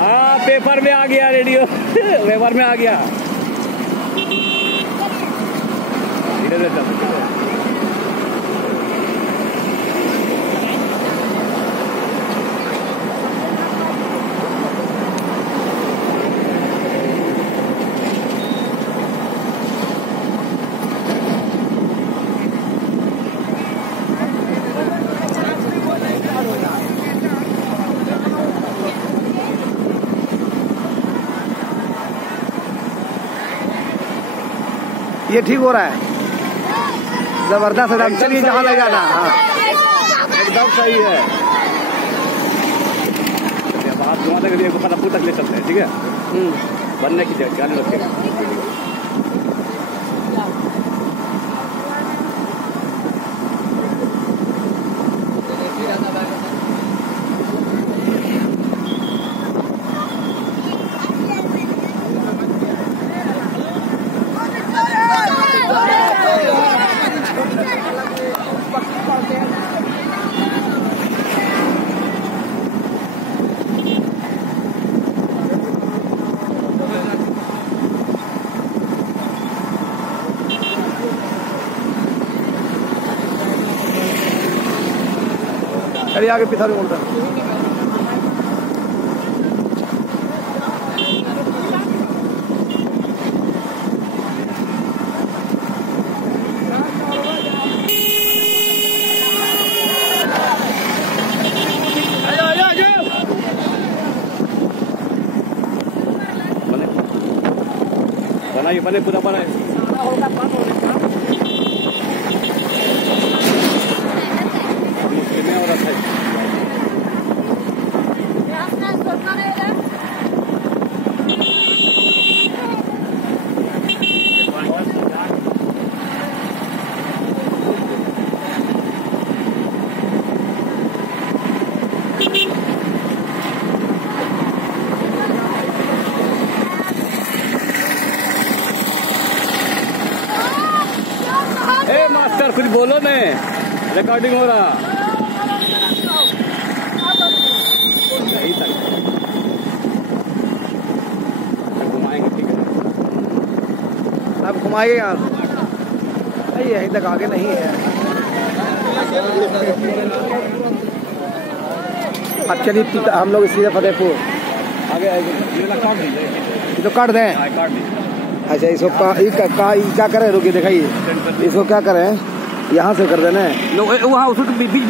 हाँ पेपर में आ गया रेडियो पेपर में आ गया। धीरे धीरे चल। ये ठीक हो रहा है, जबरदस्त एकदम। चलिए जहाँ ले जाना। हाँ एकदम सही है। आप घुमा देंगे फतेहपुर तक ले चलते हैं, ठीक है। बनने की जगह जाने रखेगा। चलिए आगे पिछाड़ी बोलता है। बनाइए बने पूरा बनाए। मुश्किल में हो रहा था। ए मास्टर कुछ बोलो ने, रिकॉर्डिंग हो रहा। यहीं तक घुमाएंगे, ठीक है। आप घुमाइए यहाँ, यहीं तक आगे नहीं है। अब चलिए हम लोग सीधे फतेहपुर आगे आएंगे। तो काट दें। अच्छा इसको क्या करें, रुकिए दिखाइए इसको क्या करें, यहाँ से कर देना है। वहाँ उसको बीच